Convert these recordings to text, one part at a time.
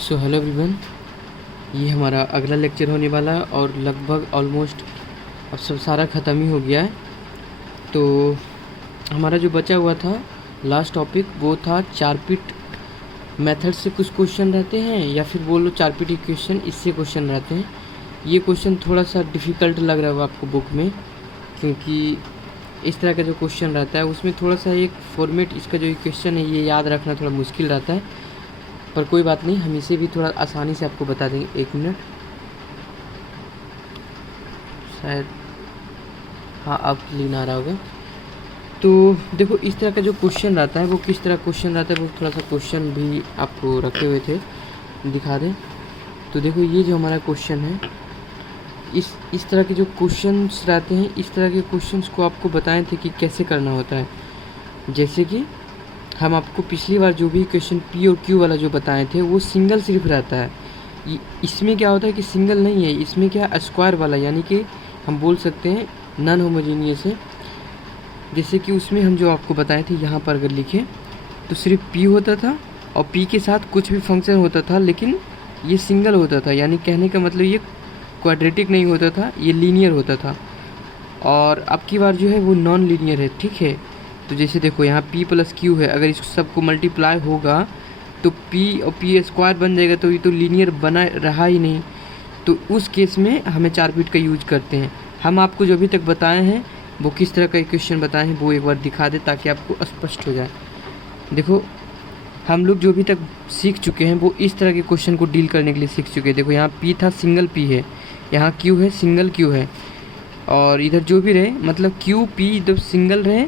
So hello everyone, ये हमारा अगला लेक्चर होने वाला है और लगभग ऑलमोस्ट अब सब सारा ख़त्म ही हो गया है। तो हमारा जो बचा हुआ था लास्ट टॉपिक वो था चारपीट मेथड से कुछ क्वेश्चन रहते हैं या फिर बोलो चारपीट इक्वेशन इससे क्वेश्चन रहते हैं। ये क्वेश्चन थोड़ा सा डिफ़िकल्ट लग रहा होगा आपको बुक में, क्योंकि इस तरह का जो क्वेश्चन रहता है उसमें थोड़ा सा एक फॉर्मेट इसका जो इक्वेशन है ये याद रखना थोड़ा मुश्किल रहता है, पर कोई बात नहीं, हम इसे भी थोड़ा आसानी से आपको बता देंगे। एक मिनट, शायद हाँ अब क्लीन आ रहा होगा। तो देखो इस तरह का जो क्वेश्चन रहता है वो किस तरह क्वेश्चन रहता है, वो थोड़ा सा क्वेश्चन भी आपको रखे हुए थे, दिखा दें। तो देखो ये जो हमारा क्वेश्चन है इस तरह के जो क्वेश्चंस रहते हैं, इस तरह के क्वेश्चंस को आपको बताए थे कि कैसे करना होता है। जैसे कि हम आपको पिछली बार जो भी क्वेश्चन पी और क्यू वाला जो बताए थे वो सिंगल सिर्फ रहता है। इसमें क्या होता है कि सिंगल नहीं है, इसमें क्या स्क्वायर वाला, यानी कि हम बोल सकते हैं नॉन होमोजेनियस है। जैसे कि उसमें हम जो आपको बताए थे यहाँ पर अगर लिखें तो सिर्फ पी होता था और पी के साथ कुछ भी फंक्शन होता था, लेकिन ये सिंगल होता था, यानी कहने का मतलब ये क्वाड्रेटिक नहीं होता था, ये लीनियर होता था। और अब की बार जो है वो नॉन लीनियर है, ठीक है। तो जैसे देखो यहाँ p प्लस क्यू है, अगर इस सबको मल्टीप्लाई होगा तो p और p स्क्वायर बन जाएगा, तो ये तो लीनियर बना रहा ही नहीं। तो उस केस में हमें चारपीट का यूज करते हैं। हम आपको जो अभी तक बताए हैं वो किस तरह का इक्वेशन बताए हैं वो एक बार दिखा दे ताकि आपको स्पष्ट हो जाए। देखो हम लोग जो अभी तक सीख चुके हैं वो इस तरह के क्वेश्चन को डील करने के लिए सीख चुके हैं। देखो यहाँ p था, सिंगल p है, यहाँ q है, सिंगल q है, और इधर जो भी रहे मतलब q p जब सिंगल रहे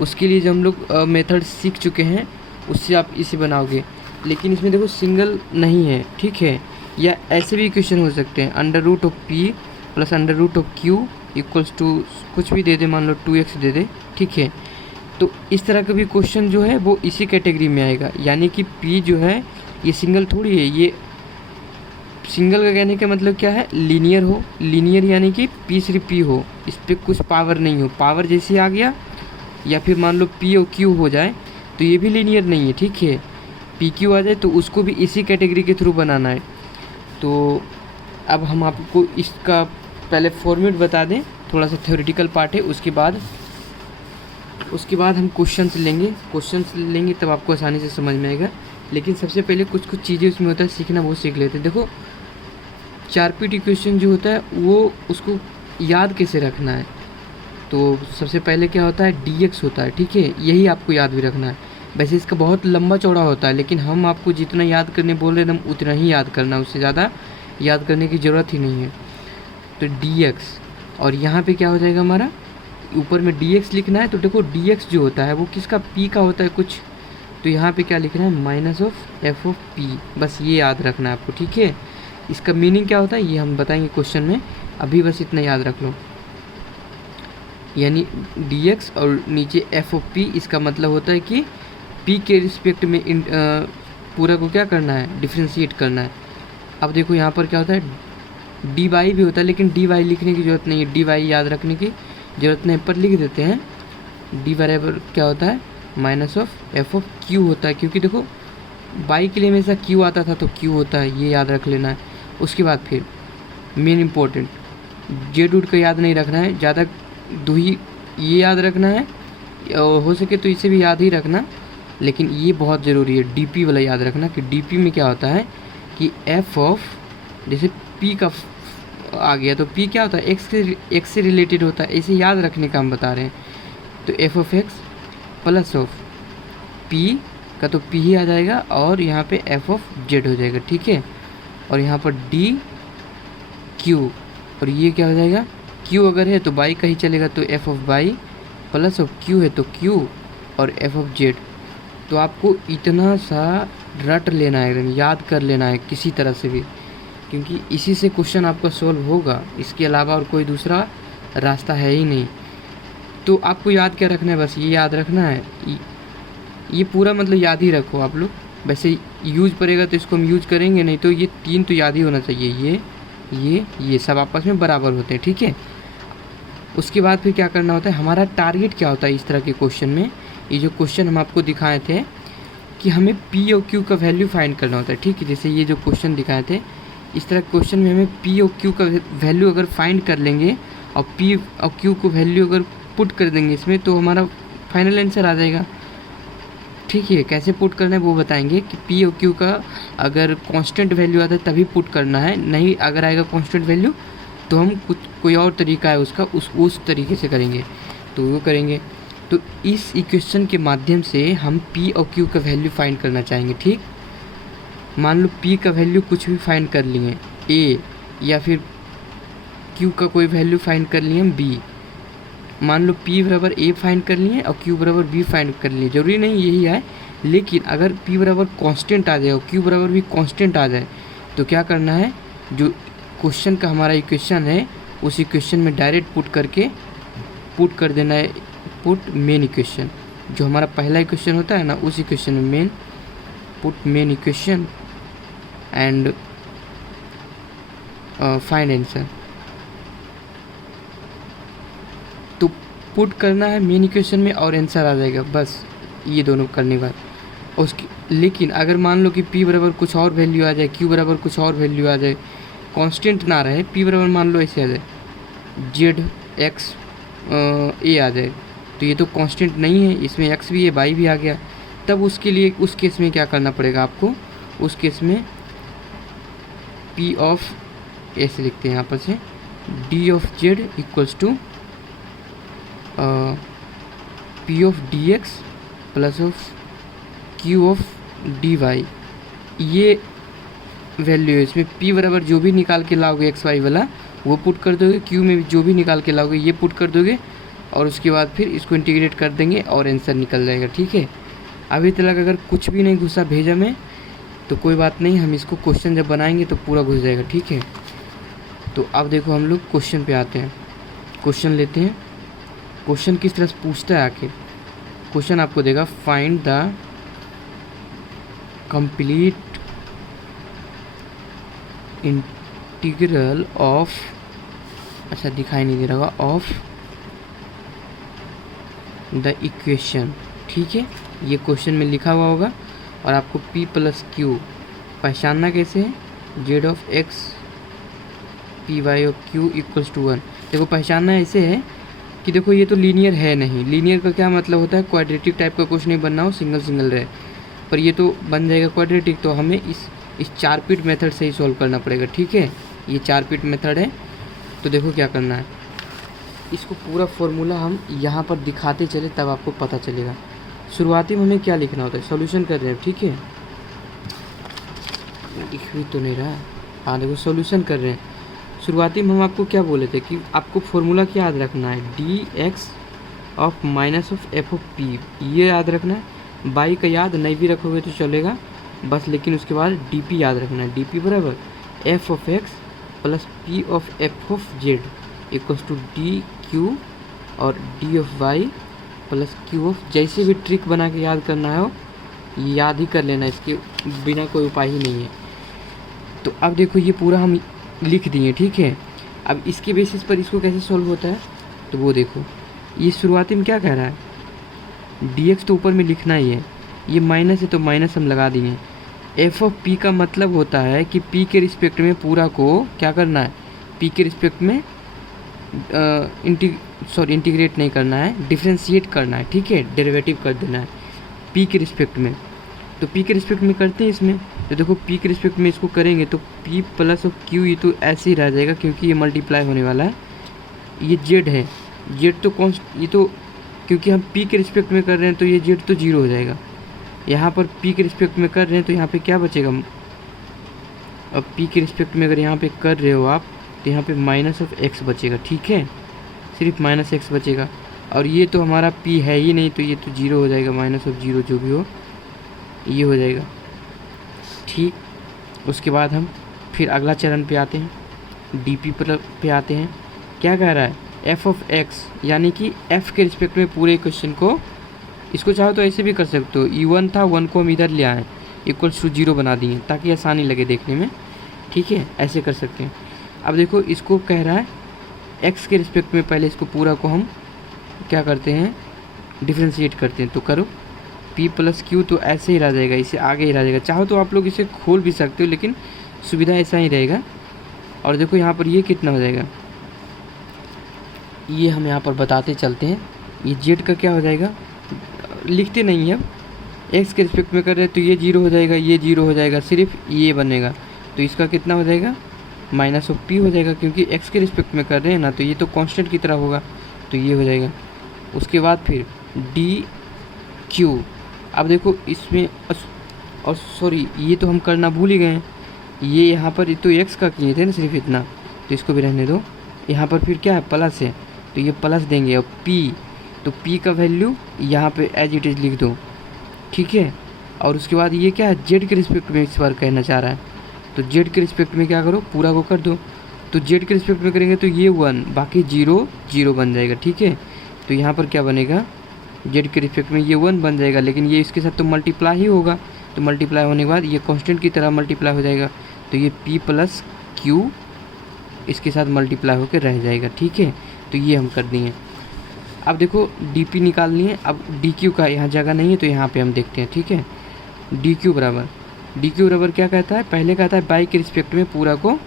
उसके लिए जो हम लोग मेथड सीख चुके हैं उससे आप इसे बनाओगे। लेकिन इसमें देखो सिंगल नहीं है, ठीक है। या ऐसे भी इक्वेशन हो सकते हैं, under root of p plus under root of q equals to कुछ भी दे दे, मान लो 2x दे दे, ठीक है। तो इस तरह का भी क्वेश्चन जो है वो इसी कैटेगरी में आएगा, यानी कि p जो है ये सिंगल थोड़ी है। ये सिंगल का कहने का मतलब क्या है, लीनियर हो, लीनियर यानी कि p सिर्फ p हो, इस पर कुछ पावर नहीं हो। पावर जैसे आ गया या फिर मान लो p और q हो जाए तो ये भी लीनियर नहीं है, ठीक है। p q आ जाए तो उसको भी इसी कैटेगरी के थ्रू बनाना है। तो अब हम आपको इसका पहले फॉर्मेट बता दें, थोड़ा सा थ्योरेटिकल पार्ट है, उसके बाद हम क्वेश्चंस लेंगे तब आपको आसानी से समझ में आएगा। लेकिन सबसे पहले कुछ चीज़ें उसमें होता है सीखना, वो सीख लेते हैं। देखो चारपीट इक्वेशन जो होता है वो उसको याद कैसे रखना है, तो सबसे पहले क्या होता है dx होता है, ठीक है। यही आपको याद भी रखना है। वैसे इसका बहुत लंबा चौड़ा होता है, लेकिन हम आपको जितना याद करने बोल रहे हैं हम उतना ही याद करना, उससे ज़्यादा याद करने की ज़रूरत ही नहीं है। तो dx, और यहाँ पे क्या हो जाएगा हमारा, ऊपर में dx लिखना है। तो देखो dx जो होता है वो किसका, p का होता है कुछ, तो यहाँ पे क्या लिखना है minus of F of P, बस ये याद रखना है आपको, ठीक है। इसका मीनिंग क्या होता है ये हम बताएंगे क्वेश्चन में, अभी बस इतना याद रख लो। यानी dx और नीचे एफ ऑफ पी, इसका मतलब होता है कि p के रिस्पेक्ट में पूरा को क्या करना है, डिफ्रेंशिएट करना है। अब देखो यहाँ पर क्या होता है dy भी होता है, लेकिन dy लिखने की ज़रूरत नहीं है, dy याद रखने की ज़रूरत नहीं, पर लिख देते हैं। डी बराबर क्या होता है minus of F of Q होता है, क्योंकि देखो y के लिए हमेशा q आता था तो q होता है, ये याद रख लेना है। उसके बाद फिर मेन इम्पोर्टेंट जेड रूट का याद नहीं रखना है, ज़्यादा दूही ये याद रखना है, हो सके तो इसे भी याद ही रखना, लेकिन ये बहुत ज़रूरी है dp वाला याद रखना कि dp में क्या होता है कि f ऑफ, जैसे p का आ गया तो p क्या होता है x से रिलेटेड होता है, इसे याद रखने का हम बता रहे हैं। तो f of x plus of p का तो p ही आ जाएगा और यहाँ पे f ऑफ z हो जाएगा, ठीक है। और यहाँ पर d q, और ये क्या हो जाएगा q अगर है तो y का ही चलेगा, तो f of y plus of q है तो q और f ऑफ z। तो आपको इतना सा रट लेना है, एकदम याद कर लेना है किसी तरह से भी, क्योंकि इसी से क्वेश्चन आपका सॉल्व होगा, इसके अलावा और कोई दूसरा रास्ता है ही नहीं। तो आपको याद क्या रखना है, बस ये याद रखना है, ये पूरा मतलब याद ही रखो आप लोग। वैसे यूज पड़ेगा तो इसको हम यूज करेंगे, नहीं तो ये तीन तो याद ही होना चाहिए, ये सब आपस में बराबर होते हैं, ठीक है। उसके बाद फिर क्या करना होता है, हमारा टारगेट क्या होता है इस तरह के क्वेश्चन में। ये जो क्वेश्चन हम आपको दिखाए थे कि हमें पी और क्यू का वैल्यू फाइंड करना होता है, ठीक है। जैसे ये जो क्वेश्चन दिखाए थे, इस तरह क्वेश्चन में हमें पी और क्यू का वैल्यू अगर फाइंड कर लेंगे और पी और क्यू को वैल्यू अगर पुट कर देंगे इसमें, तो हमारा फाइनल आंसर आ जाएगा, ठीक है। कैसे पुट करना है वो बताएंगे कि पी और क्यू का अगर कांस्टेंट वैल्यू आता है तभी पुट करना है, नहीं अगर आएगा कांस्टेंट वैल्यू तो हम कोई और तरीका है उसका, उस तरीके से करेंगे, तो वो करेंगे। तो इस इक्वेशन के माध्यम से हम पी और क्यू का वैल्यू फाइंड करना चाहेंगे, ठीक। मान लो पी का वैल्यू कुछ भी फाइंड कर लिए ए, या फिर क्यू का कोई वैल्यू फाइंड कर लिए हम बी। मान लो पी बराबर ए फाइंड कर लिए और क्यू बराबर बी फाइंड कर लिए, जरूरी नहीं यही आए, लेकिन अगर पी बराबर कांस्टेंट आ जाए और क्यू बराबर भी कांस्टेंट आ जाए तो क्या करना है, जो क्वेश्चन का हमारा इक्वेशन है उस इक्वेशन में डायरेक्ट पुट कर देना है, पुट मेन इक्वेशन, जो हमारा पहला इक्वेशन होता है ना उस इक्वेशन में put main equation and find answer. तो पुट करना है मेन इक्वेशन में और आंसर आ जाएगा, बस ये दोनों करने के बाद उसकी। लेकिन अगर मान लो कि p बराबर कुछ और वैल्यू आ जाए, q बराबर कुछ और वैल्यू आ जाए, कांस्टेंट ना रहे, p बराबर मान लो ऐसे आ जाए z x a आ जाए, तो ये तो कांस्टेंट नहीं है, इसमें x भी है y भी आ गया, तब उसके लिए उस केस में क्या करना पड़ेगा आपको, उस केस में p ऑफ ऐसे लिखते हैं यहाँ पर से d of z equals to p of dx plus of q of dy। ये वैल्यू है, इसमें p बराबर जो भी निकाल के लाओगे एक्स वाई वाला वो पुट कर दोगे, q में भी जो भी निकाल के लाओगे ये पुट कर दोगे, और उसके बाद फिर इसको इंटीग्रेट कर देंगे और आंसर निकल जाएगा, ठीक है। अभी तक अगर कुछ भी नहीं घुसा भेजा में तो कोई बात नहीं, हम इसको क्वेश्चन जब बनाएंगे तो पूरा घुस जाएगा, ठीक है। तो अब देखो हम लोग क्वेश्चन पे आते हैं, क्वेश्चन लेते हैं। क्वेश्चन किस तरह से पूछता है आखिर, क्वेश्चन आपको देगा find the complete integral of, अच्छा दिखाई नहीं दे रहा होगा, ऑफ द इक्वेशन, ठीक है। ये क्वेश्चन में लिखा हुआ होगा और आपको p प्लस क्यू पहचानना कैसे है, z of x P Y of Q equals to 1। देखो पहचानना ऐसे है कि देखो ये तो लीनियर है नहीं, लीनियर का क्या मतलब होता है, क्वाड्रेटिक टाइप का कुछ नहीं बनना हो, सिंगल सिंगल रहे, पर ये तो बन जाएगा क्वाड्रेटिक, तो हमें इस 4 पीट मेथड से ही सॉल्व करना पड़ेगा, ठीक है। ये 4 पीट मेथड है, तो देखो क्या करना है, इसको पूरा फॉर्मूला हम यहाँ पर दिखाते चले तब आपको पता चलेगा। शुरुआती में हमें क्या लिखना होता है, सॉल्यूशन कर रहे हैं, ठीक है, दिख भी तो नहीं रहा, हाँ देखो सॉल्यूशन कर रहे हैं। शुरुआती में हम आपको क्या बोले थे कि आपको फॉर्मूला क्या याद रखना है, dx of minus of f of p, ये याद रखना है। बाई का याद नहीं भी रखोगे तो चलेगा बस, लेकिन उसके बाद dp याद रखना है, dp बराबर f of x plus p of f of z equals to dq और d of y plus q of, जैसे भी ट्रिक बना के याद करना हो ये याद ही कर लेना, इसके बिना कोई उपाय ही नहीं है। तो अब देखो ये पूरा हम लिख दिए, ठीक है। अब इसके बेसिस पर इसको कैसे सॉल्व होता है, तो वो देखो ये शुरुआती में क्या कह रहा है, dx तो ऊपर में लिखना ही है, ये माइनस है तो माइनस हम लगा दिए। f ऑफ p का मतलब होता है कि p के रिस्पेक्ट में पूरा को क्या करना है, p के रिस्पेक्ट में इंटीग्रेट नहीं करना है, डिफ्रेंशिएट करना है, ठीक है, डेरिवेटिव कर देना है p के रिस्पेक्ट में। तो p के रिस्पेक्ट में करते हैं इसमें, तो देखो p के रिस्पेक्ट में इसको करेंगे तो p प्लस और q ये तो ऐसे ही रह जाएगा क्योंकि ये मल्टीप्लाई होने वाला है। ये z है, z तो कौन, ये तो क्योंकि हम p के रिस्पेक्ट में कर रहे हैं तो ये z तो 0 हो जाएगा। यहाँ पर p के रिस्पेक्ट में कर रहे हैं तो यहाँ पे क्या बचेगा, अब p के रिस्पेक्ट में अगर यहाँ पे कर रहे हो आप तो यहाँ पे माइनस ऑफ x बचेगा, ठीक है, सिर्फ माइनस x बचेगा। और ये तो हमारा p है ही नहीं तो ये तो 0 हो जाएगा, माइनस ऑफ 0 जो भी हो ये हो जाएगा, ठीक। उसके बाद हम फिर अगला चरण पे आते हैं, dp पे आते हैं। क्या कह रहा है, f ऑफ x, यानी कि f के रिस्पेक्ट में पूरे क्वेश्चन को, इसको चाहो तो ऐसे भी कर सकते हो, e1 था 1 को हम इधर ले आए इक्वल्स टू 0 बना दिए ताकि आसानी लगे देखने में, ठीक है, ऐसे कर सकते हैं। अब देखो इसको कह रहा है x के रिस्पेक्ट में, पहले इसको पूरा को हम क्या करते हैं, डिफ्रेंशिएट करते हैं, तो करो पी प्लस क्यू तो ऐसे ही रह जाएगा, इसे आगे ही रह जाएगा। चाहो तो आप लोग इसे खोल भी सकते हो, लेकिन सुविधा ऐसा ही रहेगा। और देखो यहाँ पर ये कितना हो जाएगा, ये हम यहाँ पर बताते चलते हैं। ये जेड का क्या हो जाएगा, लिखते नहीं है, अब एक्स के रिस्पेक्ट में कर रहे हैं तो ये 0 हो जाएगा, ये 0 हो जाएगा, सिर्फ ये बनेगा। तो इसका कितना हो जाएगा, माइनस ऑफ पी हो जाएगा, क्योंकि एक्स के रिस्पेक्ट में कर रहे हैं ना, तो ये तो कांस्टेंट की तरह होगा, तो ये हो जाएगा। उसके बाद फिर डी क्यू। अब देखो इसमें और सॉरी, ये तो हम करना भूल ही गए हैं। ये यहाँ पर तो एक्स का किए थे ना सिर्फ इतना, तो इसको भी रहने दो। यहाँ पर फिर क्या है, प्लस है, तो ये प्लस देंगे। और पी, तो पी का वैल्यू यहाँ पे एज इट इज़ लिख दो, ठीक है। और उसके बाद ये क्या है, जेड के रिस्पेक्ट में इस बार कहना चाह रहा है, तो जेड के रिस्पेक्ट में क्या करो, पूरा को कर दो। तो जेड के रिस्पेक्ट में करेंगे तो ये 1, बाकी 0 0 बन जाएगा, ठीक है। तो यहाँ पर क्या बनेगा, जेड के रिस्पेक्ट में ये 1 बन जाएगा, लेकिन ये इसके साथ तो मल्टीप्लाई ही होगा, तो मल्टीप्लाई होने के बाद ये कांस्टेंट की तरह मल्टीप्लाई हो जाएगा, तो ये पी प्लस क्यू इसके साथ मल्टीप्लाई होकर रह जाएगा, ठीक है। तो ये हम कर दिए। अब देखो डी पी निकालनी है। अब डी क्यू का यहाँ जगह नहीं है, तो यहाँ पे हम देखते हैं, ठीक है। डी क्यू बराबर क्या कहता है, पहले कहता है बाई के रिस्पेक्ट में पूरा को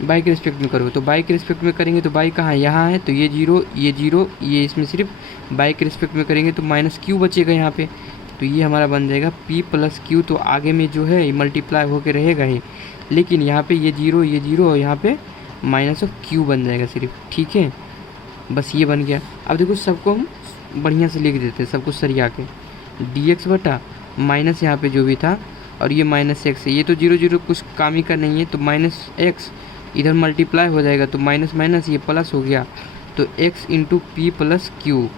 बाई के रिस्पेक्ट में करो। तो बाई के रिस्पेक्ट में करेंगे तो बाई कहाँ है, यहाँ है, तो ये 0 ये 0, ये इसमें सिर्फ बाई के रिस्पेक्ट में करेंगे तो माइनस क्यू बचेगा यहाँ पे। तो ये हमारा बन जाएगा पी प्लस क्यू। तो आगे में जो है मल्टीप्लाई होकर रहेगा ही, लेकिन यहाँ पे ये 0 और यहाँ पे माइनस ऑफ क्यू बन जाएगा सिर्फ, ठीक है। बस ये बन गया। अब देखो सबको हम बढ़िया से लिख देते हैं, सब कुछ सरिया के। डी एक्स बटा माइनस यहाँ पे जो भी था, और ये माइनस एक्स है, ये तो 0 0 कुछ काम ही का नहीं है, तो माइनस एक्स इधर मल्टीप्लाई हो जाएगा, तो माइनस माइनस ये प्लस हो गया, तो x into P plus Q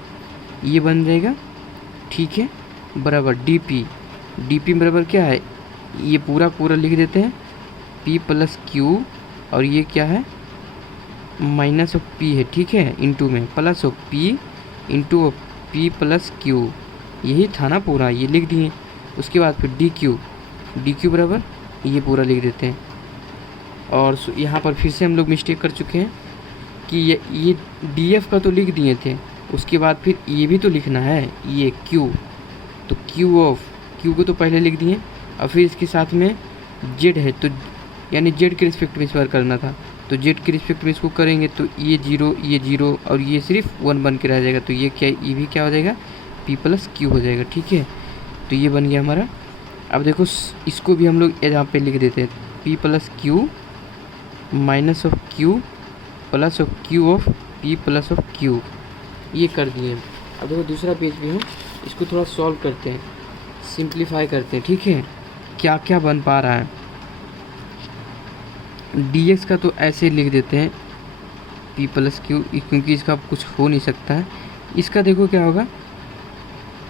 ये बन जाएगा, ठीक है। बराबर डी पी बराबर क्या है, ये पूरा लिख देते हैं, पी प्लस क्यू, और ये क्या है, माइनस ऑफ पी है, ठीक है, इंटू में plus of P into of P plus Q, यही था ना पूरा, ये लिख दिए। उसके बाद फिर डी क्यू बराबर ये पूरा लिख देते हैं। और यहाँ पर फिर से हम लोग मिस्टेक कर चुके हैं कि ये डी एफ का तो लिख दिए थे, उसके बाद फिर ये भी तो लिखना है, ये क्यू, तो क्यू को तो पहले लिख दिए, और फिर इसके साथ में जेड है, तो यानी जेड के रिस्पेक्ट में इस बार करना था, तो जेड के रिस्पेक्ट में इसको करेंगे तो ये 0 और ये सिर्फ 1 बन के रह जाएगा, तो ये भी क्या हो जाएगा, पी प्लस क्यू हो जाएगा, ठीक है। तो ये बन गया हमारा। अब देखो इसको भी हम लोग यहाँ पे लिख देते हैं, P plus Q minus of Q plus of Q of P plus of Q, ये कर दिए। अब देखो दूसरा पेज भी हम इसको थोड़ा सॉल्व करते हैं, सिंप्लीफाई करते हैं, ठीक है, क्या क्या बन पा रहा है। डी एक्स का तो ऐसे लिख देते हैं पी प्लस क्यू, क्योंकि इसका कुछ हो नहीं सकता है। इसका देखो क्या होगा,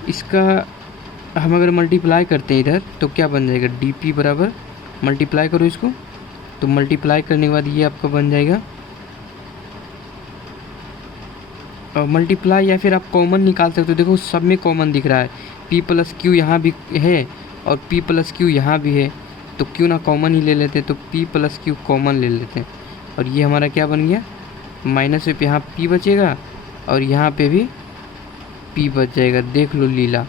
इसका हम अगर मल्टीप्लाई करते हैं इधर तो क्या बन जाएगा, डी पी बराबर मल्टीप्लाई करो इसको, तो मल्टीप्लाई करने के बाद ये आपका बन जाएगा, और मल्टीप्लाई या फिर आप कॉमन निकाल सकते हो। देखो सब में कॉमन दिख रहा है, पी प्लस क्यू यहाँ भी है और पी प्लस क्यू यहाँ भी है, तो क्यों ना कॉमन ही ले लेते हैं, तो पी प्लस क्यू कॉमन ले लेते हैं। और ये हमारा क्या बन गया, माइनस पे यहाँ पी बचेगा और यहाँ पे भी पी बच जाएगा, देख लो लीला।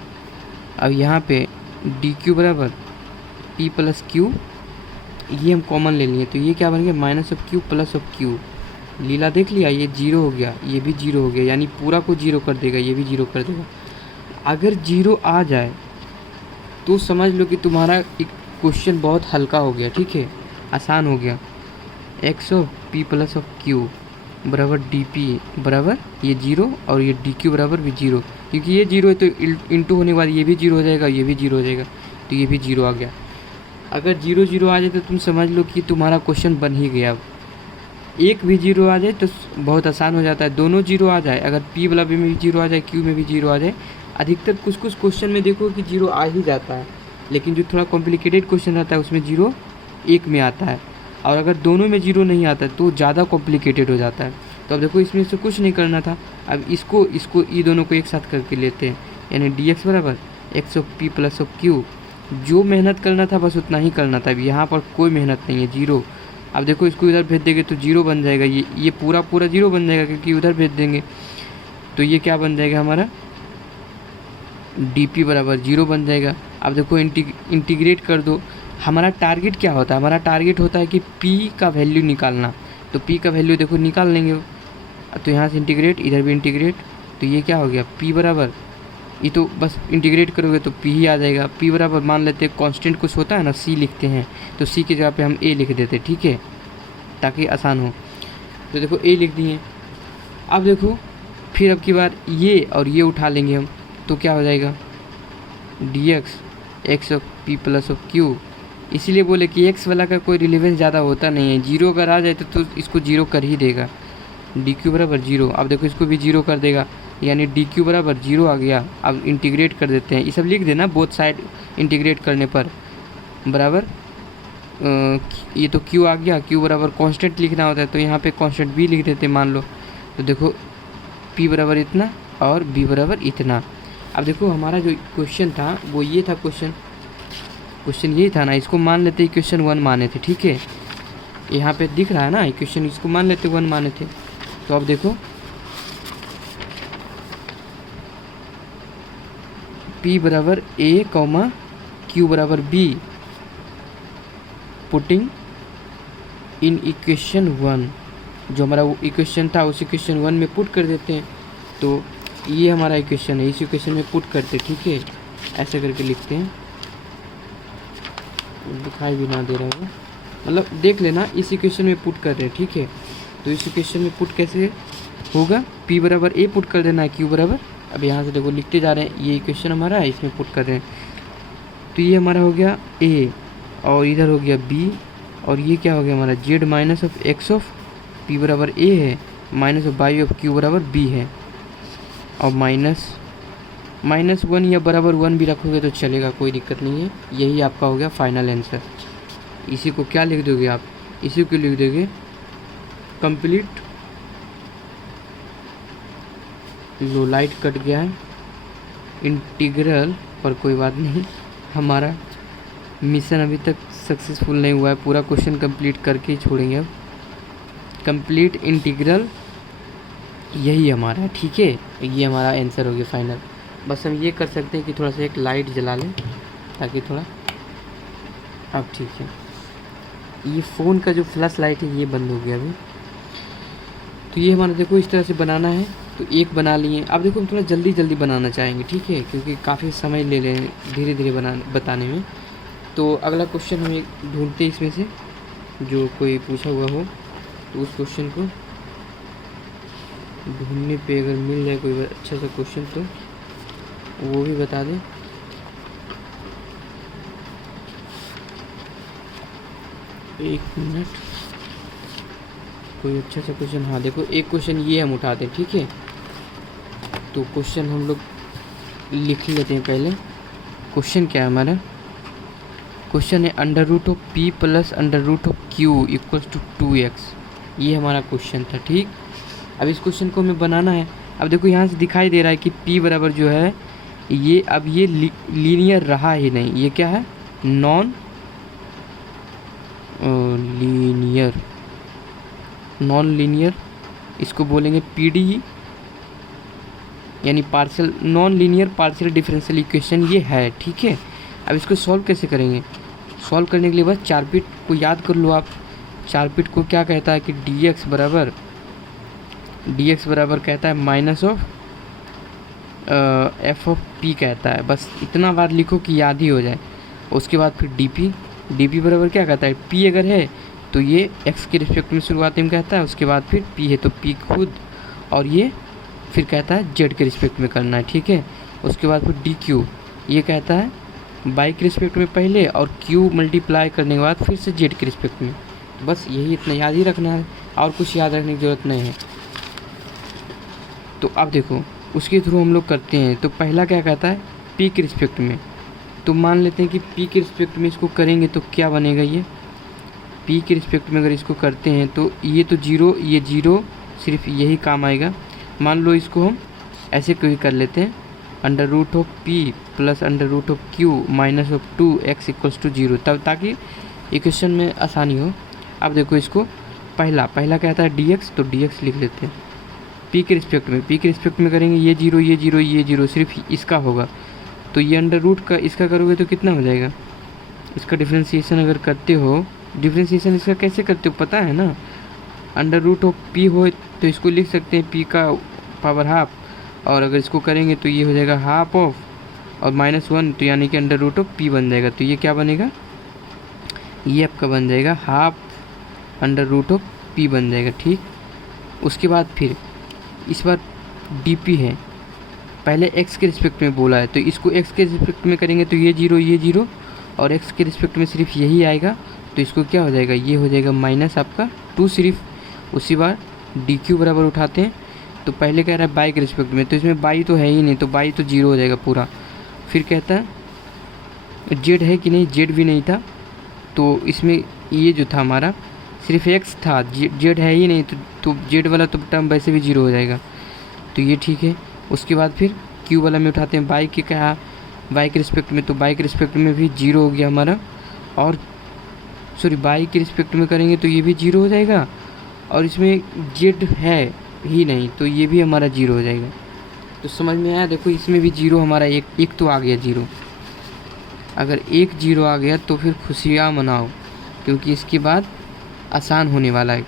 अब यहाँ पे डी क्यू बराबर पी प्लस क्यू, ये हम कॉमन ले लिए, तो ये क्या बन गया, minus of Q plus of Q, लीला देख लिया, ये 0 हो गया, ये भी 0 हो गया, यानी पूरा को 0 कर देगा, ये भी 0 कर देगा। अगर 0 आ जाए तो समझ लो कि तुम्हारा एक क्वेश्चन बहुत हल्का हो गया, ठीक है, आसान हो गया। X of P plus of Q बराबर डी पी बराबर ये 0 और ये डी क्यू बराबर भी 0, क्योंकि ये 0 है तो इंटू होने के बाद ये भी 0 हो जाएगा, ये भी 0 हो जाएगा, तो ये भी 0 आ गया। अगर 0 0 आ जाए तो तुम समझ लो कि तुम्हारा क्वेश्चन बन ही गया। अब एक भी 0 आ जाए तो बहुत आसान हो जाता है, दोनों 0 आ जाए, अगर पी वाला में भी 0 आ जाए, क्यू में भी 0 आ जाए। अधिकतर कुछ क्वेश्चन में देखो कि 0 आ ही जाता है, लेकिन जो थोड़ा कॉम्प्लिकेटेड क्वेश्चन रहता है उसमें 0 एक में आता है, और अगर दोनों में 0 नहीं आता है तो ज़्यादा कॉम्प्लिकेटेड हो जाता है। तो अब देखो इसमें से कुछ नहीं करना था, अब इसको ये दोनों को एक साथ करके लेते हैं, यानी डी एक्स बराबर x of P plus of Q. जो मेहनत करना था बस उतना ही करना था, अब यहाँ पर कोई मेहनत नहीं है, 0। अब देखो इसको इधर भेज देंगे तो 0 बन जाएगा, ये पूरा 0 बन जाएगा, क्योंकि उधर भेज देंगे तो ये क्या बन जाएगा हमारा, डी पी बराबर 0 बन जाएगा। अब देखो इंटीग्रेट कर दो। हमारा टारगेट क्या होता है? हमारा टारगेट होता है कि पी का वैल्यू निकालना। तो पी का वैल्यू देखो निकाल लेंगे। तो यहाँ से इंटीग्रेट, इधर भी इंटीग्रेट, तो ये क्या हो गया? पी बराबर, ये तो बस इंटीग्रेट करोगे तो पी ही आ जाएगा। पी बराबर मान लेते हैं कांस्टेंट कुछ होता है ना, सी लिखते हैं, तो सी की जगह पे हम ए लिख देते, ठीक है, ताकि आसान हो। तो देखो ए लिख दिए। अब देखो फिर अब की बार ये और ये उठा लेंगे हम, तो क्या हो जाएगा? D x x of P plus of Q. इसीलिए बोले कि एक्स वाला का कोई रिलेवेंस ज़्यादा होता नहीं है, जीरो अगर आ जाए तो इसको जीरो कर ही देगा। डी क्यू बराबर 0। अब देखो इसको भी 0 कर देगा, यानी डी क्यू बराबर 0 आ गया। अब इंटीग्रेट कर देते हैं, ये सब लिख देना बोथ साइड इंटीग्रेट करने पर बराबर। ये तो क्यू आ गया, क्यू बराबर कांस्टेंट लिखना होता है, तो यहाँ पे कांस्टेंट भी लिख देते मान लो। तो देखो पी बराबर इतना और बी बराबर इतना। अब देखो हमारा जो क्वेश्चन था वो ये था, क्वेश्चन यही था ना, इसको मान लेते इक्वेशन 1 माने थे, ठीक है, यहाँ पे दिख रहा है ना इक्वेशन, इसको मान लेते 1 माने थे। तो अब देखो P बराबर A कॉमा Q बराबर B, पुटिंग इन इक्वेशन 1, जो हमारा इक्वेशन था उस इक्वेशन 1 में पुट कर देते हैं। तो ये हमारा इक्वेशन है, इस इक्वेशन में पुट करते, ठीक है, ऐसे करके लिखते हैं, दिखाई भी ना दे रहा है, मतलब देख लेना, इस इक्वेशन में पुट कर रहे हैं, ठीक है। तो इस इक्वेशन में पुट कैसे होगा? P बराबर A पुट कर देना है, Q बराबर, अब यहाँ से देखो लिखते जा रहे हैं, ये इक्वेशन हमारा है, इसमें पुट कर रहे हैं। तो ये हमारा हो गया A और इधर हो गया B, और ये क्या हो गया हमारा Z minus of x of P बराबर A है, minus of by of Q बराबर B है, और माइनस 1 या बराबर 1 भी रखोगे तो चलेगा, कोई दिक्कत नहीं है। यही आपका हो गया फाइनल आंसर। इसी को क्या लिख दोगे आप? इसी को लिख दोगे कंप्लीट। लो लाइट कट गया है, इंटीग्रल, पर कोई बात नहीं, हमारा मिशन अभी तक सक्सेसफुल नहीं हुआ है, पूरा क्वेश्चन कंप्लीट करके ही छोड़ेंगे। अब कंप्लीट इंटीग्रल यही हमारा है, ठीक है, ये हमारा आंसर हो गया फाइनल। बस हम ये कर सकते हैं कि थोड़ा सा एक लाइट जला लें ताकि थोड़ा, अब ठीक है, ये फ़ोन का जो फ्लैश लाइट है ये बंद हो गया अभी। तो ये हमारा देखो इस तरह से बनाना है, तो एक बना लिए। अब देखो हम थोड़ा जल्दी जल्दी बनाना चाहेंगे, ठीक है, क्योंकि काफ़ी समय ले लें धीरे धीरे बताने में। तो अगला क्वेश्चन हम एक ढूंढते हैं इसमें से जो कोई पूछा हुआ हो, तो उस क्वेश्चन को ढूंढने पे अगर मिल जाए कोई अच्छा सा क्वेश्चन तो वो भी बता दें। एक मिनट, कोई अच्छा सा क्वेश्चन, हाँ देखो एक क्वेश्चन ये हम उठाते हैं, ठीक है। तो क्वेश्चन हम लोग लिख लेते हैं पहले। क्वेश्चन क्या है हमारा? क्वेश्चन है under root of P plus under root of Q equals to 2x। ये हमारा क्वेश्चन था, ठीक। अब इस क्वेश्चन को हमें बनाना है। अब देखो यहाँ से दिखाई दे रहा है कि p बराबर जो है ये, अब ये लीनियर रहा ही नहीं, ये क्या है? नॉन लीनियर, इसको बोलेंगे PD, यानी partial non linear partial differential equation ये है, ठीक है। अब इसको सॉल्व कैसे करेंगे? सॉल्व करने के लिए बस चारपीट को याद कर लो आप। चारपीट को क्या कहता है कि dx बराबर कहता है minus of f of p कहता है, बस इतना बार लिखो कि याद ही हो जाए। उसके बाद फिर dp बराबर क्या कहता है? p अगर है तो ये x के रिस्पेक्ट में शुरुआती में कहता है, उसके बाद फिर p है तो p खुद, और ये फिर कहता है z के रिस्पेक्ट में करना है, ठीक है। उसके बाद फिर dq ये कहता है y के रिस्पेक्ट में पहले, और q मल्टीप्लाई करने के बाद फिर से z के रिस्पेक्ट में। बस यही इतना याद ही रखना है, और कुछ याद रखने की ज़रूरत नहीं है। तो अब देखो उसके थ्रू हम लोग करते हैं। तो पहला क्या कहता है? p के रिस्पेक्ट में, तो मान लेते हैं कि p के रिस्पेक्ट में इसको करेंगे तो क्या बनेगा? ये p के रिस्पेक्ट में अगर इसको करते हैं तो ये तो 0, ये 0, सिर्फ यही काम आएगा। मान लो इसको हम ऐसे कोई कर लेते हैं, under root of p plus under root of q minus of 2x equals to 0, तब ताकि इक्वेशन में आसानी हो। अब देखो इसको पहला कहता है dx, तो dx लिख लेते हैं p के रिस्पेक्ट में करेंगे, ये 0, ये 0, ये 0, सिर्फ इसका होगा। तो ये अंडर रूट का इसका करोगे तो कितना हो जाएगा, इसका डिफ्रेंशिएशन अगर करते हो, डिफ्रेंशिएशन इसका कैसे करते हो पता है ना, अंडर रूट ऑफ पी हो तो इसको लिख सकते हैं पी का पावर हाफ, और अगर इसको करेंगे तो ये हो जाएगा हाफ ऑफ और -1, तो यानी कि अंडर रूट ऑफ पी बन जाएगा। तो ये क्या बनेगा, ये आपका बन जाएगा half under root of P बन जाएगा। ठीक, उसके बाद फिर इस बार डी पी है, पहले एक्स के रिस्पेक्ट में बोला है तो इसको एक्स के रिस्पेक्ट में करेंगे तो ये जीरो और एक्स के रिस्पेक्ट में सिर्फ यही आएगा, तो इसको क्या हो जाएगा, ये हो जाएगा माइनस आपका 2 सिर्फ। उसी बार डी क्यू बराबर उठाते हैं, तो पहले कह रहा है बाई के रिस्पेक्ट में, तो इसमें बाई तो है ही नहीं, तो बाई तो 0 हो जाएगा पूरा। फिर कहता है जेड है कि नहीं, जेड भी नहीं था, तो इसमें ये जो था हमारा सिर्फ एक्स था, जेड है ही नहीं, तो जेड वाला तो टर्म वैसे भी 0 हो जाएगा, तो ये ठीक है। उसके बाद फिर क्यू वाला में उठाते हैं, बाई के कहा बाई के रिस्पेक्ट में, तो बाई के रिस्पेक्ट में भी 0 हो गया हमारा, और सॉरी बाई के रिस्पेक्ट में करेंगे तो ये भी 0 हो जाएगा, और इसमें जेड है ही नहीं तो ये भी हमारा 0 हो जाएगा। तो समझ में आया, देखो इसमें भी 0 हमारा एक तो आ गया 0। अगर एक 0 आ गया तो फिर खुशियाँ मनाओ, क्योंकि इसके बाद आसान होने वाला है।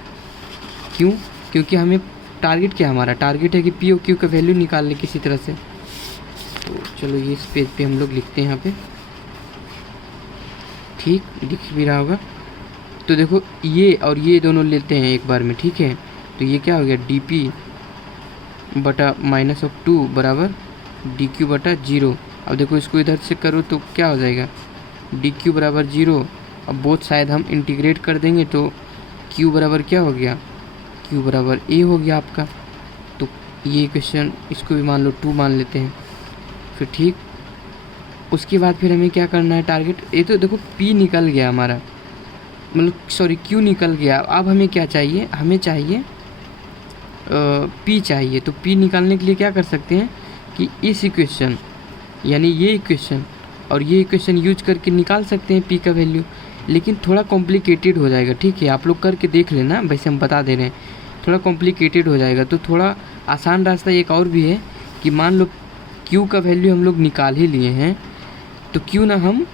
क्यों, क्योंकि हमें टारगेट क्या, हमारा टारगेट है कि पी और क्यू का वैल्यू निकाल लें किसी तरह से। तो चलो ये इस पेज पे हम लोग लिखते हैं यहाँ पे, ठीक दिख भी रहा होगा। तो देखो ये और ये दोनों लेते हैं एक बार में, ठीक है। तो ये क्या हो गया, डी पी बटा -2 बराबर डी क्यू बटा 0। अब देखो इसको इधर से करो तो क्या हो जाएगा, डी क्यू बराबर 0। अब बोथ साइड हम इंटीग्रेट कर देंगे तो क्यू बराबर क्या हो गया, क्यू बराबर ए हो गया आपका। तो ये इक्वेशन इसको भी मान लो 2 मान लेते हैं फिर, ठीक। उसके बाद फिर हमें क्या करना है, टारगेट ये तो देखो पी निकल गया हमारा, मतलब सॉरी क्यू निकल गया। अब हमें क्या चाहिए, हमें चाहिए पी चाहिए। तो पी निकालने के लिए क्या कर सकते हैं कि इस इक्वेशन यानी ये इक्वेशन और ये इक्वेशन यूज करके निकाल सकते हैं पी का वैल्यू, लेकिन थोड़ा कॉम्प्लिकेटेड हो जाएगा, ठीक है। आप लोग करके देख लेना, वैसे हम बता दे रहे हैं, थोड़ा कॉम्प्लिकेटेड हो जाएगा। तो थोड़ा आसान रास्ता एक और भी है कि मान लो क्यू का वैल्यू हम लोग निकाल ही लिए हैं, तो क्यों ना हम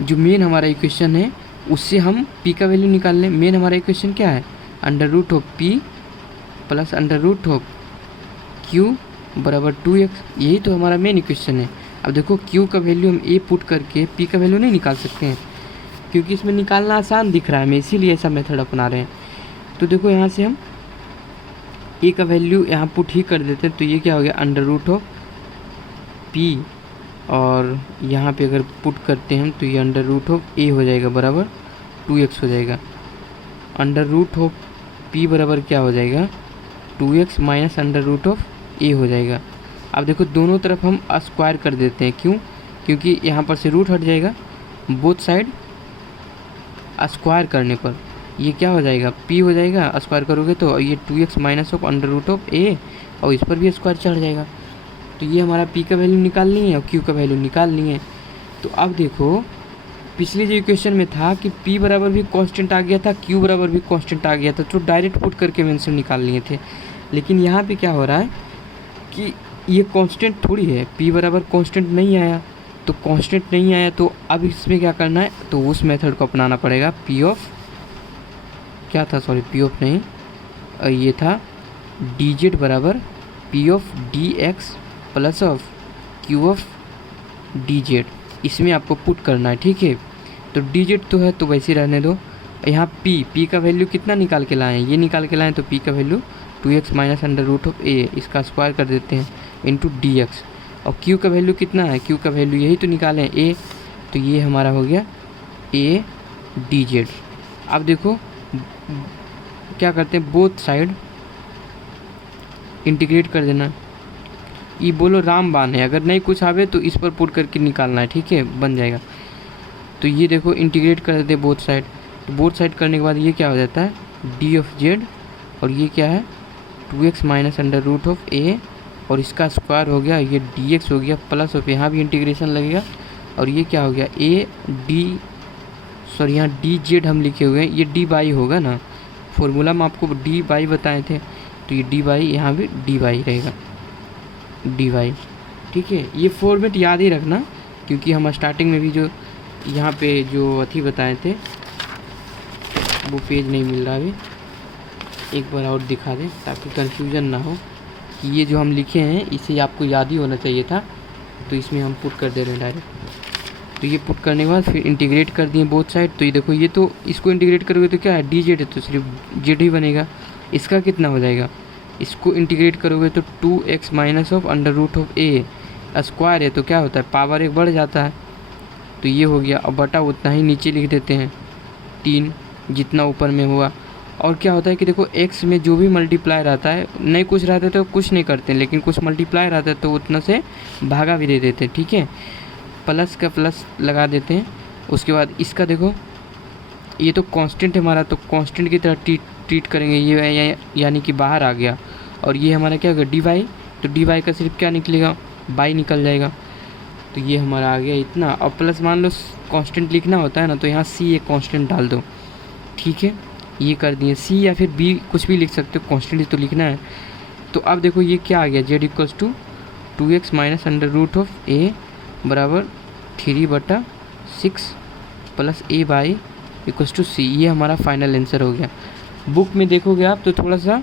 जो मेन हमारा इक्वेशन है उससे हम पी का वैल्यू निकाल लें। मेन हमारा इक्वेशन क्या है, under root of P plus under root of Q बराबर 2x, यही तो हमारा मेन इक्वेशन है। अब देखो क्यू का वैल्यू हम ए पुट करके पी का वैल्यू नहीं निकाल सकते हैं, क्योंकि इसमें निकालना आसान दिख रहा है हमें, इसीलिए ऐसा मेथड अपना रहे हैं। तो देखो यहाँ से हम ए का वैल्यू यहाँ पुट ही कर देते हैं, तो ये क्या हो गया, अंडर रूट ऑफ पी, और यहाँ पे अगर पुट करते हैं तो ये अंडर रूट ऑफ ए हो जाएगा बराबर 2x हो जाएगा। अंडर रूट ऑफ पी बराबर क्या हो जाएगा, 2x minus under root of A हो जाएगा। अब देखो दोनों तरफ हम स्क्वायर कर देते हैं, क्यों, क्योंकि यहाँ पर से रूट हट जाएगा, बोथ साइड स्क्वायर करने पर ये क्या हो जाएगा, p हो जाएगा, स्क्वायर करोगे तो ये 2x minus of under root of A, और इस पर भी स्क्वायर चढ़ जाएगा। तो ये हमारा p का वैल्यू निकाल लिए और q का वैल्यू निकाल लिए। तो अब देखो पिछले जो इक्वेशन में था कि p बराबर भी कांस्टेंट आ गया था, q बराबर भी कांस्टेंट आ गया था, तो डायरेक्ट पुट करके आंसर निकाल लिए थे। लेकिन यहाँ पे क्या हो रहा है कि ये कांस्टेंट थोड़ी है, p बराबर कांस्टेंट नहीं आया, तो कांस्टेंट नहीं आया तो अब इसमें क्या करना है, तो उस मेथड को अपनाना पड़ेगा। p ऑफ क्या था, सॉरी p ऑफ नहीं, ये था dz बराबर p of dx plus of q of dz, इसमें आपको पुट करना है, ठीक है। तो dz तो है तो वैसे रहने दो। यहाँ p का वैल्यू कितना निकाल के लाएँ, ये निकाल के लाएँ, तो p का value 2x minus under root of A, इसका स्क्वायर कर देते हैं इंटू dx। और q का वैल्यू कितना है, q का वैल्यू यही तो निकालें a, तो ये हमारा हो गया a dz। अब देखो क्या करते हैं, बोथ साइड इंटीग्रेट कर देना। ये बोलो रामबाण है, अगर नहीं कुछ आवे तो इस पर पुट करके निकालना है, ठीक है, बन जाएगा। तो ये देखो इंटीग्रेट कर देते हैं बोथ साइड, तो बोथ साइड करने के बाद ये क्या हो जाता है, डी ऑफ जेड, और ये क्या है 2x minus under root of A, और इसका स्क्वायर हो गया, ये dx हो गया प्लस ऑफ, यहाँ भी इंटीग्रेशन लगेगा, और ये क्या हो गया ए डी, सॉरी यहाँ डी जेड हम लिखे हुए हैं, ये डी बाई होगा ना, फॉर्मूला में आपको डी बाई बताए थे, तो ये डी बाई यहाँ भी डी बाई रहेगा, डी वाई। ठीक है। ये फॉर्मेट याद ही रखना, क्योंकि हम स्टार्टिंग में भी जो यहाँ पे जो अथी बताए थे वो पेज नहीं मिल रहा अभी, एक बार और दिखा दें ताकि कन्फ्यूज़न ना हो कि ये जो हम लिखे हैं इसे आपको याद ही होना चाहिए था। तो इसमें हम पुट कर दे रहे हैं डायरेक्ट। तो ये पुट करने के बाद फिर इंटीग्रेट कर दिए बोथ साइड। तो ये देखो, ये तो इसको इंटीग्रेट करोगे तो क्या है, डी जेड है तो सिर्फ जेड ही बनेगा। इसका कितना हो जाएगा, इसको इंटीग्रेट करोगे तो 2x minus of under root of A square है तो क्या होता है, पावर 1 बढ़ जाता है। तो ये हो गया। अब बटा उतना ही नीचे लिख देते हैं 3 जितना ऊपर में हुआ। और क्या होता है कि देखो x में जो भी मल्टीप्लाई रहता है, नहीं कुछ रहता है तो कुछ नहीं करते, लेकिन कुछ मल्टीप्लाई रहता है तो उतना से भागा भी दे देते हैं, ठीक है। प्लस का प्लस लगा देते हैं। उसके बाद इसका देखो, ये तो कांस्टेंट है हमारा, तो कांस्टेंट की तरह ट्रीट करेंगे, ये यानी कि बाहर आ गया। और ये हमारा क्या होगा, डी वाई, तो डी वाई का सिर्फ क्या निकलेगा, बाई निकल जाएगा। तो ये हमारा आ गया इतना। और प्लस मान लो कांस्टेंट लिखना होता है ना, तो यहाँ सी एक कांस्टेंट डाल दो, ठीक है। ये कर दिए, सी या फिर बी कुछ भी लिख सकते हो, कांस्टेंट तो लिखना है। तो अब देखो ये क्या आ गया, Z equals to 2x minus under root of A बराबर 3/6 plus A by equals to C. ये हमारा फाइनल आंसर हो गया। बुक में देखोगे आप तो थोड़ा सा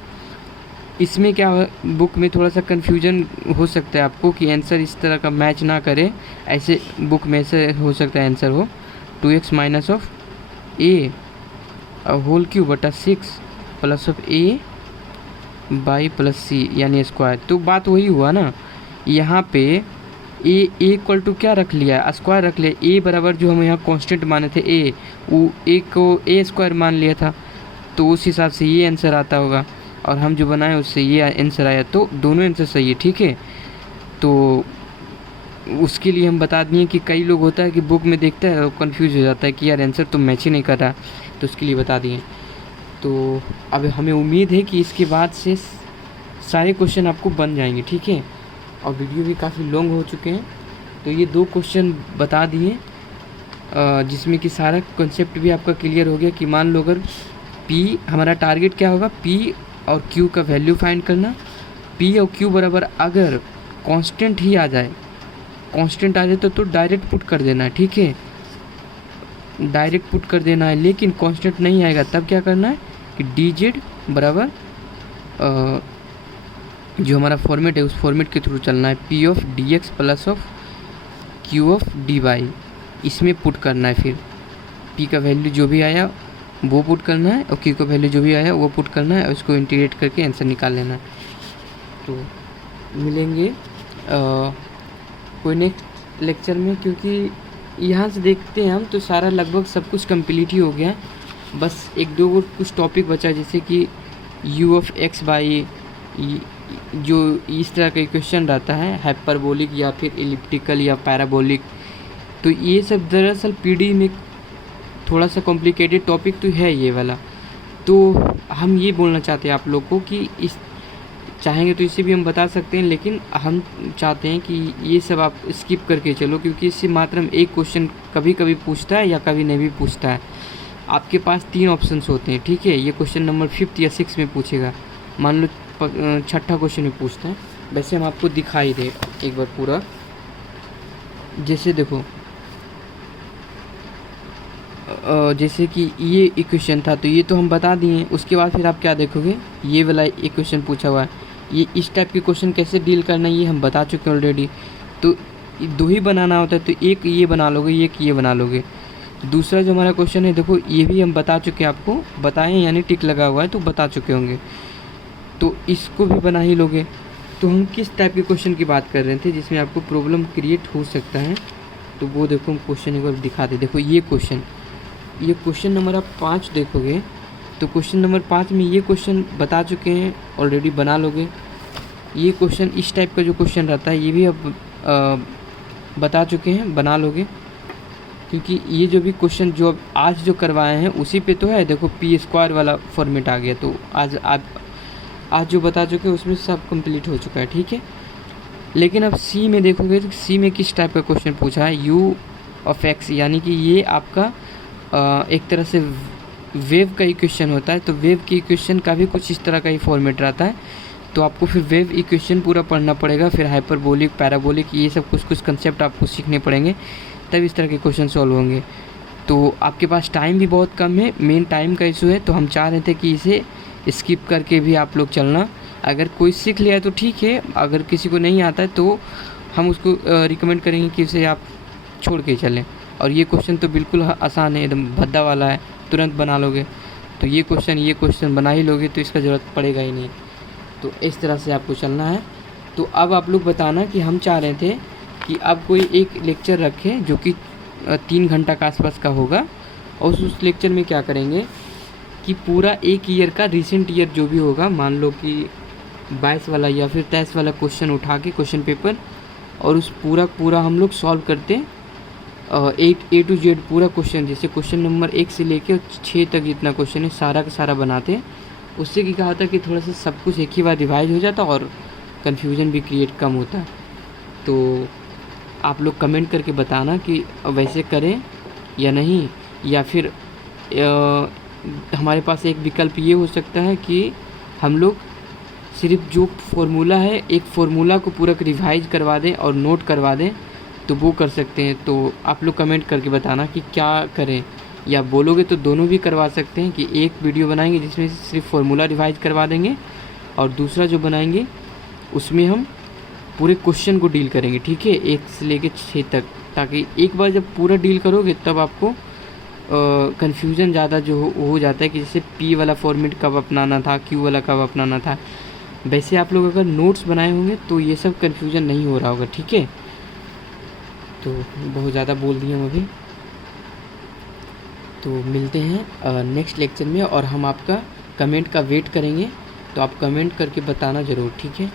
इसमें क्या, बुक में थोड़ा सा कन्फ्यूजन हो सकता है आपको कि आंसर इस तरह का मैच ना करे। ऐसे बुक में ऐसे हो सकता है आंसर हो 2x minus of a whole cube बटा 6 plus of a by plus c यानी स्क्वायर। तो बात वही हुआ ना, यहाँ पे ए इक्वल टू क्या रख लिया, स्क्वायर रख लिया। ए बराबर जो हम यहाँ कांस्टेंट माने थे ए, वो ए को ए स्क्वायर मान लिया था, तो उस हिसाब से ये आंसर आता होगा। और हम जो बनाए उससे ये आंसर आया, तो दोनों आंसर सही है, ठीक है। तो उसके लिए हम बता दिए कि कई लोग होता है कि बुक में देखता है और कंफ्यूज हो जाता है कि यार आंसर तो मैच ही नहीं कर रहा, तो उसके लिए बता दिए। तो अब हमें उम्मीद है कि इसके बाद से सारे क्वेश्चन आपको बन जाएंगे, ठीक है। और वीडियो भी काफ़ी लॉन्ग हो चुके हैं, तो ये 2 क्वेश्चन बता दिए जिसमें कि सारा कॉन्सेप्ट भी आपका क्लियर हो गया कि मान लो अगर P, हमारा टारगेट क्या होगा, P और Q का वैल्यू फाइंड करना। P और Q बराबर अगर कांस्टेंट ही आ जाए, कांस्टेंट आ जाए तो डायरेक्ट पुट कर देना है, ठीक है, डायरेक्ट पुट कर देना है। लेकिन कांस्टेंट नहीं आएगा तब क्या करना है कि डी जेड बराबर जो हमारा फॉर्मेट है उस फॉर्मेट के थ्रू चलना है, P of D X plus of Q of D Y, इसमें पुट करना है। फिर पी का वैल्यू जो भी आया वो पुट करना है और क्यू का वैल्यू जो भी आया वो पुट करना है और उसको इंटीग्रेट करके आंसर निकाल लेना है। तो मिलेंगे कोई नेक्स्ट लेक्चर में, क्योंकि यहाँ से देखते हैं हम तो सारा लगभग सब कुछ कंप्लीट ही हो गया। बस 1-2 कुछ टॉपिक बचा, जैसे कि u ऑफ x बाई, जो इस तरह का क्वेश्चन रहता है, हाइपरबोलिक या फिर एलिप्टिकल या पैराबोलिक। तो ये सब दरअसल पीडी में थोड़ा सा कॉम्प्लिकेटेड टॉपिक तो है ये वाला। तो हम ये बोलना चाहते हैं आप लोग को कि इस चाहेंगे तो इसे भी हम बता सकते हैं, लेकिन हम चाहते हैं कि ये सब आप स्किप करके चलो, क्योंकि इससे मात्र में एक क्वेश्चन कभी कभी पूछता है या कभी नहीं भी पूछता है। आपके पास 3 ऑप्शंस होते हैं, ठीक है। ये क्वेश्चन नंबर 5th या 6th में पूछेगा, मान लो 6ठा क्वेश्चन में पूछता है। वैसे हम आपको दिखाई दे एक बार पूरा, जैसे देखो जैसे कि ये इक्वेशन था तो ये तो हम बता दिए। उसके बाद फिर आप क्या देखोगे, ये वाला इक्वेशन पूछा हुआ है, ये इस टाइप के क्वेश्चन कैसे डील करना है ये हम बता चुके हैं ऑलरेडी। तो 2 ही बनाना होता है, तो एक ये बना लोगे, एक ये बना लोगे। दूसरा जो हमारा क्वेश्चन है देखो, ये भी हम बता चुके हैं आपको, बताएं यानी टिक लगा हुआ है तो बता चुके होंगे, तो इसको भी बना ही लोगे। तो हम किस टाइप के क्वेश्चन की बात कर रहे थे जिसमें आपको प्रॉब्लम क्रिएट हो सकता है, तो वो देखो हम क्वेश्चन एक बार दिखाते। देखो ये क्वेश्चन नंबर आप 5 देखोगे तो क्वेश्चन नंबर 5 में ये क्वेश्चन बता चुके हैं ऑलरेडी, बना लोगे। ये क्वेश्चन इस टाइप का जो क्वेश्चन रहता है ये भी अब बता चुके हैं, बना लोगे। क्योंकि ये जो भी क्वेश्चन जो आज जो करवाए हैं उसी पे तो है। देखो पी स्क्वायर वाला फॉर्मेट आ गया, तो आज जो बता चुके हैं उसमें सब कंप्लीट हो चुका है, ठीक है। लेकिन अब सी में देखोगे तो सी में किस टाइप का क्वेश्चन पूछा है, यू ऑफ एक्स, यानी कि ये आपका एक तरह से वेव का इक्वेशन होता है। तो वेव की इक्वेशन का भी कुछ इस तरह का ही फॉर्मेट रहता है। तो आपको फिर वेव इक्वेशन पूरा पढ़ना पड़ेगा, फिर हाइपरबोलिक, पैराबोलिक, ये सब कुछ कंसेप्ट आपको सीखने पड़ेंगे, तब इस तरह के क्वेश्चन सॉल्व होंगे। तो आपके पास टाइम भी बहुत कम है, मेन टाइम का इशू है। तो हम चाह रहे थे कि इसे स्किप करके भी आप लोग चलना, अगर कोई सीख लिया तो ठीक है, अगर किसी को नहीं आता है तो हम उसको रिकमेंड करेंगे कि उसे आप छोड़ के चलें। और ये क्वेश्चन तो बिल्कुल आसान है, एकदम भद्दा वाला है, तुरंत बना लोगे। तो ये क्वेश्चन बना ही लोगे तो इसका ज़रूरत पड़ेगा ही नहीं। तो इस तरह से आपको चलना है। तो अब आप लोग बताना कि हम चाह रहे थे कि अब कोई एक लेक्चर रखें जो कि 3 घंटा के आसपास का होगा, और उस लेक्चर में क्या करेंगे कि पूरा एक ईयर का रिसेंट ईयर जो भी होगा, मान लो कि 22 वाला या फिर 23 वाला क्वेश्चन उठा के क्वेश्चन पेपर, और उस पूरा हम लोग सॉल्व करते A to Z पूरा क्वेश्चन, जैसे क्वेश्चन नंबर 1 से लेके 6 तक जितना क्वेश्चन है सारा का सारा बनाते। उससे क्या होता कि थोड़ा सा सब कुछ एक ही बार रिवाइज हो जाता और कन्फ्यूज़न भी क्रिएट कम होता। तो आप लोग कमेंट करके बताना कि वैसे करें या नहीं, या फिर हमारे पास एक विकल्प ये हो सकता है कि हम लोग सिर्फ जो फार्मूला है, एक फार्मूला को पूरा रिवाइज करवा दें और नोट करवा दें, तो वो कर सकते हैं। तो आप लोग कमेंट करके बताना कि क्या करें, या बोलोगे तो दोनों भी करवा सकते हैं कि एक वीडियो बनाएंगे जिसमें सिर्फ फार्मूला रिवाइज करवा देंगे, और दूसरा जो बनाएंगे उसमें हम पूरे क्वेश्चन को डील करेंगे, ठीक है, 1 से लेके 6 तक, ताकि एक बार जब पूरा डील करोगे तब आपको कन्फ्यूज़न ज़्यादा जो हो जाता है कि जैसे P वाला फॉर्मेट कब अपनाना था, Q वाला कब अपनाना था। वैसे आप लोग अगर नोट्स बनाए होंगे तो ये सब कन्फ्यूज़न नहीं हो रहा होगा, ठीक है। तो बहुत ज़्यादा बोल दिए हम अभी। तो मिलते हैं नेक्स्ट लेक्चर में, और हम आपका कमेंट का वेट करेंगे, तो आप कमेंट करके बताना ज़रूर, ठीक है।